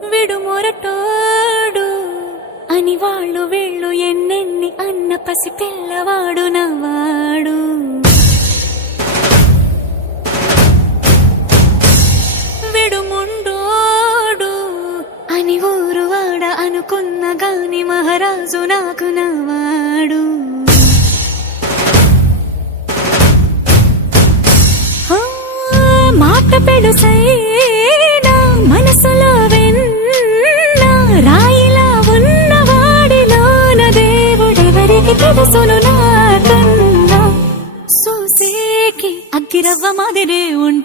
విడు మొరటోడు అని వాళ్ళు వీళ్ళు ఎన్నెన్ని అన్న పసి పిల్లవాడు నవ్వాడు. విడు ముండోడు అని ఊరు వాడ అనుకున్న గాని మహారాజు నాకు నవ్వాడు. మాట పెడుసైనా మనసులో వెన్న రాయిలా ఉన్నవాడిలోన దేవుడెవరికి తెలుసును నాకన్నా. సూసేకి అగ్గిరవ్వ మాదిరే ఉండు